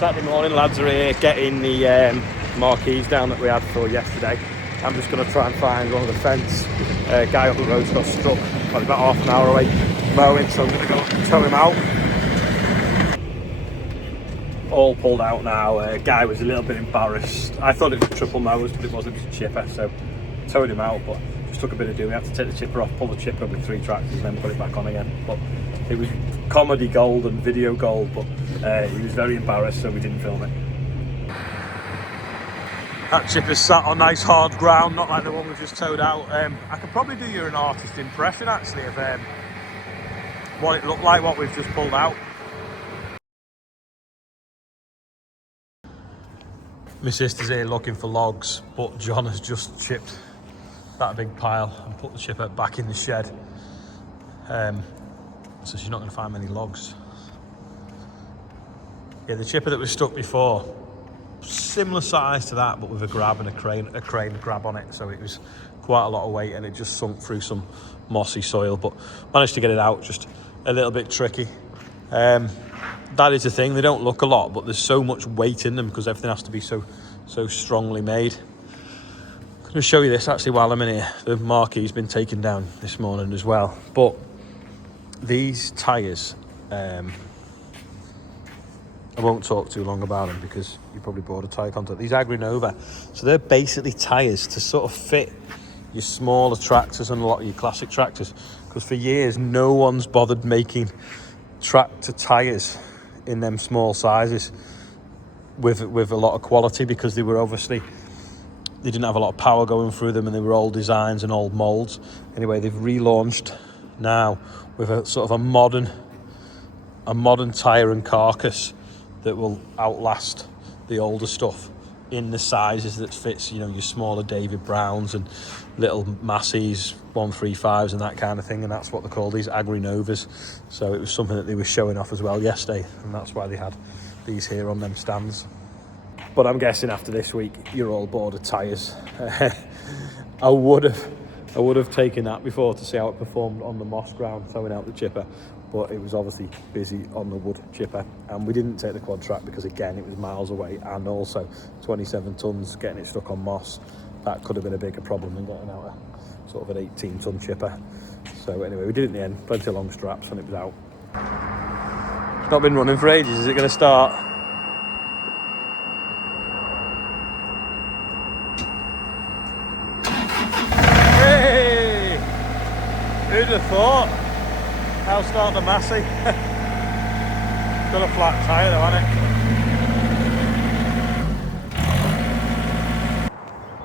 Saturday morning, lads are here getting the marquees down that we had for yesterday. I'm just going to try and find one of the fence. Guy up the road's got stuck, probably about half an hour away mowing, so I'm going to go tow him out. All pulled out now. Guy was a little bit embarrassed. I thought it was triple mowers, but it wasn't, it was a chipper, so towed him out, but just took a bit of doing. We had to take the chipper off, pull the chipper with 3 tractors and then put it back on again. But it was comedy gold and video gold, but he was very embarrassed, so we didn't film it. That chipper's sat on nice hard ground, not like the one we just towed out. I could probably do you an artist impression actually of what it looked like, what we've just pulled out. My sister's here looking for logs, but John has just chipped that big pile and put the chipper back in the shed. So she's not going to find many logs. Yeah, the chipper that was stuck before, similar size to that, but with a grab and a crane grab on it. So it was quite a lot of weight and it just sunk through some mossy soil, but managed to get it out, just a little bit tricky. That is the thing, they don't look a lot, but there's so much weight in them because everything has to be so strongly made. I'm going to show you this actually while I'm in here. The marquee's been taken down this morning as well, but these tyres, I won't talk too long about them because you're probably bored of tyre content. These Agrinova, so they're basically tyres to sort of fit your smaller tractors and a lot of your classic tractors, because for years no one's bothered making tractor tyres in them small sizes with a lot of quality, because they were obviously, they didn't have a lot of power going through them and they were old designs and old molds. Anyway, they've relaunched now with a sort of a modern tyre and carcass that will outlast the older stuff in the sizes that fits, you know, your smaller David Browns and little Masseys, 135s and that kind of thing, and that's what they call these Agrinovas. So it was something that they were showing off as well yesterday, and that's why they had these here on them stands. But I'm guessing after this week you're all bored of tyres. I would have taken that before to see how it performed on the moss ground, throwing out the chipper, but it was obviously busy on the wood chipper, and we didn't take the quad track because again it was miles away, and also 27 tons getting it stuck on moss, that could have been a bigger problem than getting out a sort of an 18-ton chipper. So anyway, we did it in the end, plenty of long straps and it was out. It's not been running for ages. Is it going to start? Hey! Who'd have thought? I'll start the Massey. Got a flat tyre though, hasn't it?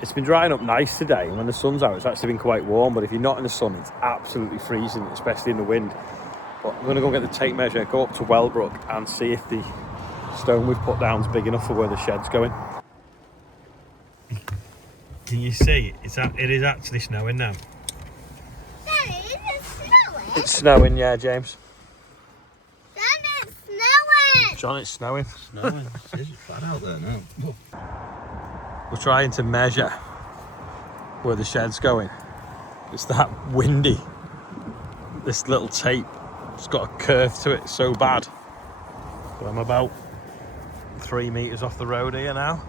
It's been drying up nice today. When the sun's out, it's actually been quite warm, but if you're not in the sun, it's absolutely freezing, especially in the wind. But I'm going to go get the tape measure, go up to Wellbrook and see if the stone we've put down is big enough for where the shed's going. Can you see? It is actually snowing now. Daddy, is it snowing? It's snowing, yeah, James. John, it's snowing! John, it's snowing. Snowing. It's bad out there now. We're trying to measure where the shed's going. It's that windy. This little tape, it's got a curve to it so bad. So I'm about 3 meters off the road here now.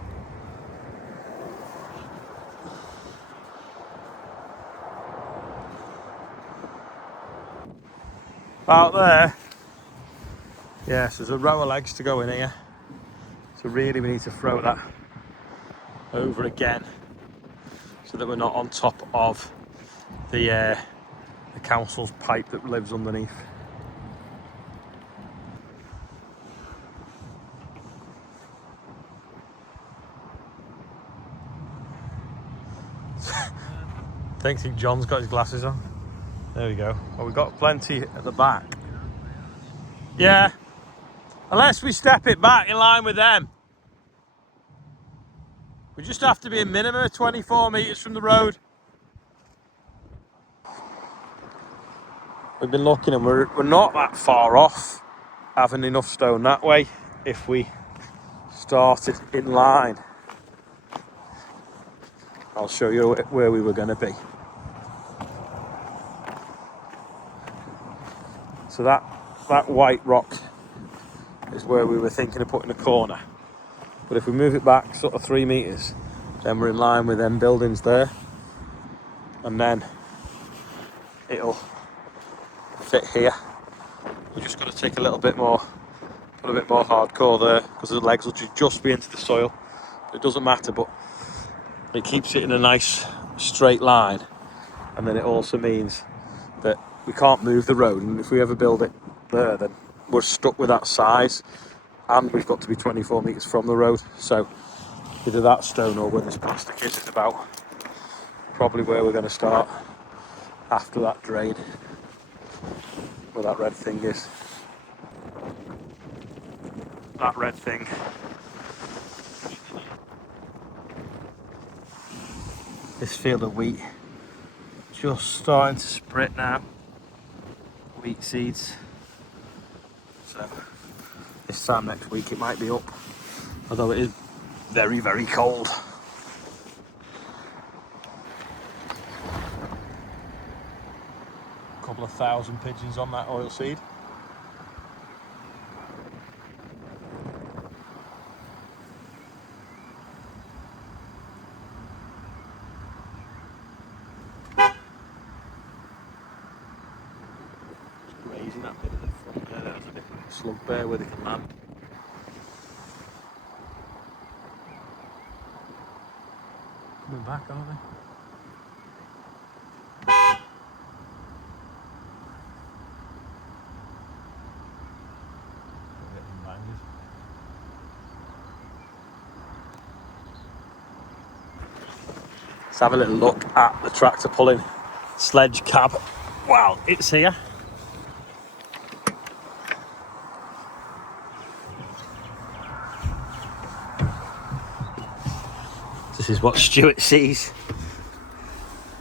Out there, yes, there's a row of legs to go in here. So really we need to throw that over again so that we're not on top of the council's pipe that lives underneath. I think John's got his glasses on. There we go. Well, we've got plenty at the back. Yeah, unless we step it back in line with them. We just have to be a minimum of 24 metres from the road. We've been looking and we're not that far off having enough stone that way if we started in line. I'll show you where we were going to be. So that white rock is where we were thinking of putting a corner. But if we move it back sort of 3 metres, then we're in line with them buildings there. And then it'll fit here. We're just going to take a little bit more, put a bit more hardcore there, because the legs will just be into the soil. It doesn't matter, but it keeps it in a nice straight line. And then it also means that we can't move the road, and if we ever build it there, then we're stuck with that size, and we've got to be 24 metres from the road. So either that stone or where this plastic is about probably where we're going to start after that drain, where that red thing is. That red thing. This field of wheat just starting to sprout now. Wheat seeds. So this time next week it might be up, although it is very, very cold. A couple of thousand pigeons on that oil seed. Grazing that bit of the front there, there's a bit of a slug bear where they can land. Coming back, aren't they? Let's have a little look at the tractor pulling sledge cab. Wow, it's here. This is what Stuart sees.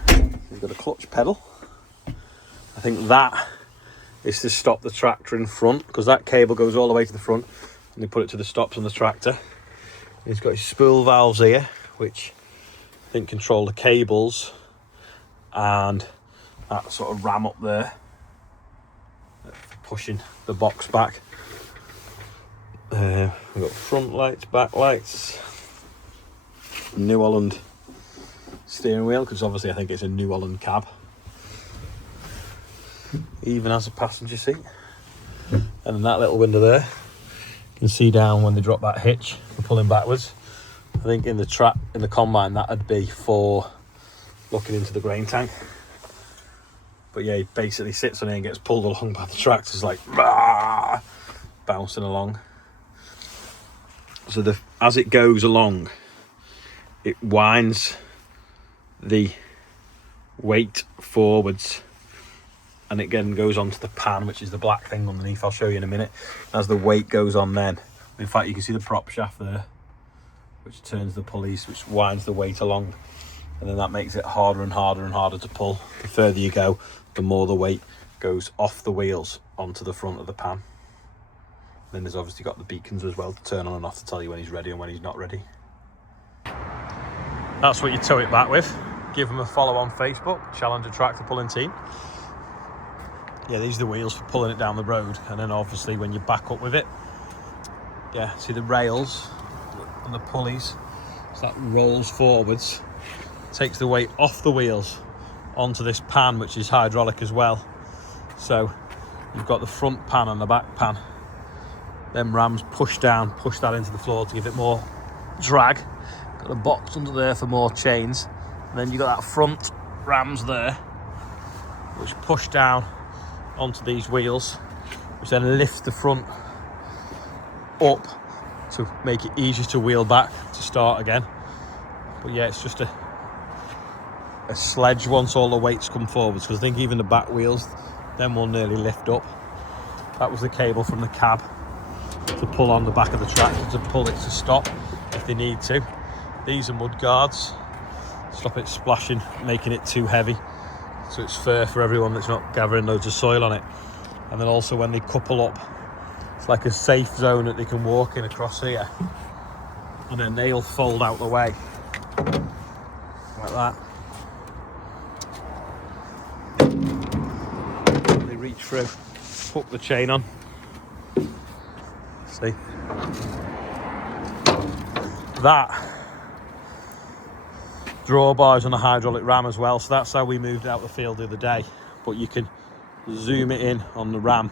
We've got a clutch pedal. I think that is to stop the tractor in front, because that cable goes all the way to the front and they put it to the stops on the tractor. He's got his spool valves here, which I think control the cables, and that sort of ram up there pushing the box back. We've got front lights, back lights, New Holland steering wheel, because obviously I think it's a New Holland cab. Even has a passenger seat, and then that little window there, you can see down when they drop that hitch for pulling backwards. I think in the combine that'd be for looking into the grain tank. But yeah, he basically sits on it and gets pulled along by the tractors, like rah, bouncing along. So as it goes along, it winds the weight forwards, and it again goes onto the pan, which is the black thing underneath. I'll show you in a minute. As the weight goes on, then in fact you can see the prop shaft there, which turns the pulleys, which winds the weight along, and then that makes it harder and harder and harder to pull. The further you go, the more the weight goes off the wheels onto the front of the pan. Then there's obviously got the beacons as well to turn on and off to tell you when he's ready and when he's not ready. That's what you tow it back with. Give them a follow on Facebook, Challenger Tractor Pulling Team. Yeah, these are the wheels for pulling it down the road, and then obviously when you back up with it, yeah, see the rails and the pulleys, so that rolls forwards, takes the weight off the wheels onto this pan, which is hydraulic as well. So you've got the front pan and the back pan. Them rams push down, push that into the floor to give it more drag. Got a box under there for more chains, and then you've got that front rams there, which push down onto these wheels, which then lift the front up to make it easier to wheel back to start again. But yeah, it's just a sledge once all the weights come forwards, because I think even the back wheels then will nearly lift up. That was the cable from the cab to pull on the back of the tractor to pull it to stop if they need to. These are mud guards, stop it splashing, making it too heavy, so it's fair for everyone that's not gathering loads of soil on it. And then also when they couple up, it's like a safe zone that they can walk in across here, and then they'll fold out the way like that. They reach through, hook the chain on, see, that drawbars on the hydraulic ram as well, so that's how we moved out the field the other day. But you can zoom it in on the ram,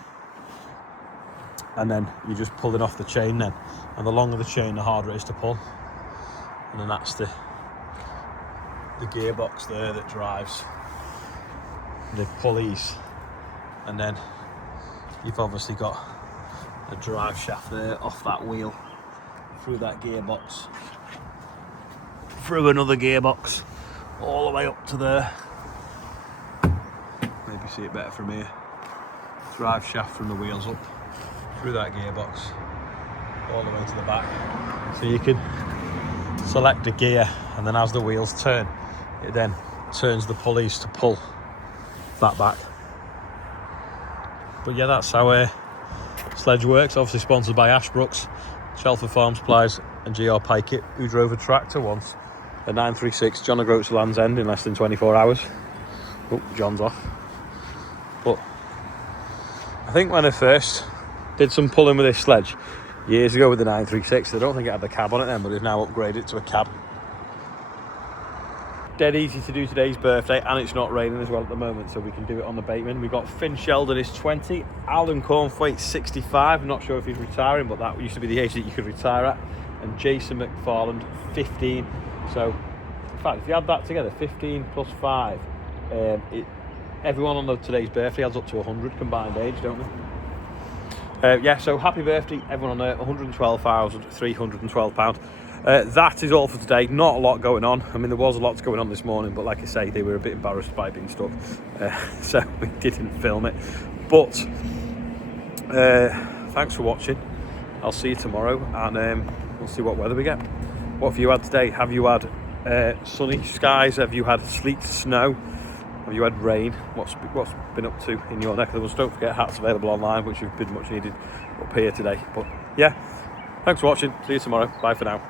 and then you're just pulling off the chain then, and the longer the chain the harder it is to pull. And then that's the gearbox there that drives the pulleys, and then you've obviously got a drive shaft there off that wheel through that gearbox, through another gearbox, all the way up to there. Maybe see it better from here. Drive shaft from the wheels up through that gearbox all the way to the back. So you can select a gear, and then as the wheels turn, it then turns the pulleys to pull that back. But yeah, that's how Sledge works. Obviously sponsored by Ashbrooks, Shelford Farm Supplies and GR Pikett, who drove a tractor once, a 936 John O'Groats Land's End in less than 24 hours. Oh, John's off. But I think when I first did some pulling with this Sledge years ago with the 936, I don't think it had the cab on it then, but they've now upgraded it to a cab. Dead easy to do today's birthday, and it's not raining as well at the moment, so we can do it on the Bateman. We got Finn Sheldon is 20, Alan Cornthwaite 65. I'm not sure if he's retiring, but that used to be the age that you could retire at. And Jason McFarland 15. So in fact, if you add that together, 15 plus 5, everyone on today's birthday adds up to 100 combined age, don't they? Yeah, so happy birthday everyone on there. £112,312. That is all for today. Not a lot going on. I mean, there was a lot going on this morning, but like I say, they were a bit embarrassed by being stuck, so we didn't film it. But thanks for watching. I'll see you tomorrow, and we'll see what weather we get. What have you had today? Have you had sunny skies? Have you had sleet, snow? Have you had rain? What's been up to in your neck of the woods? Don't forget, hats available online, which have been much needed up here today. But yeah, thanks for watching. See you tomorrow. Bye for now.